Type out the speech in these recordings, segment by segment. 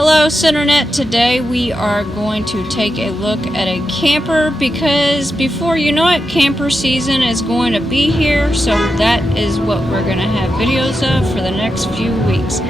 Hello SINternet. Today we are going to take a look at a camper because before you know it, camper season is going to be here, so that is what we're going to have videos of for the next few weeks.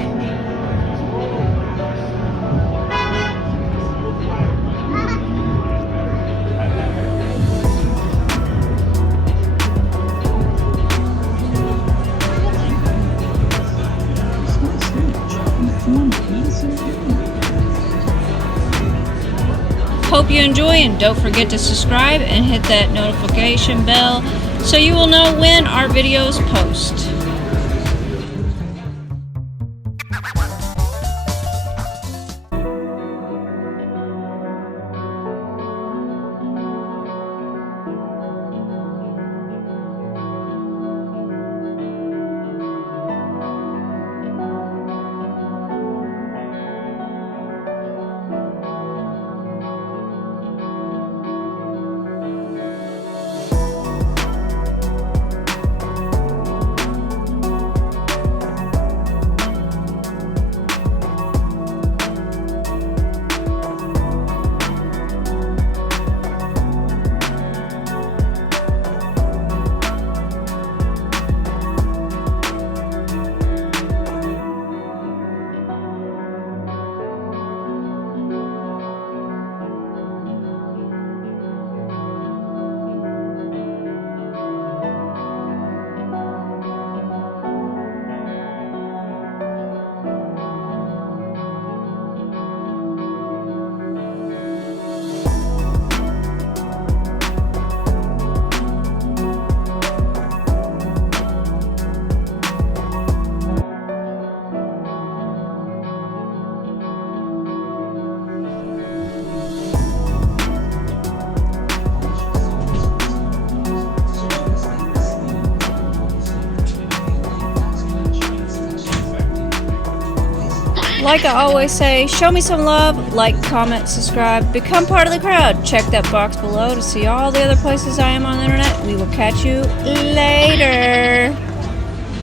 Hope you enjoy, and don't forget to subscribe and hit that notification bell so you will know when our videos post. Like I always say, show me some love, like, comment, subscribe, become part of the crowd. Check that box below to see all the other places I am on the internet. We will catch you later.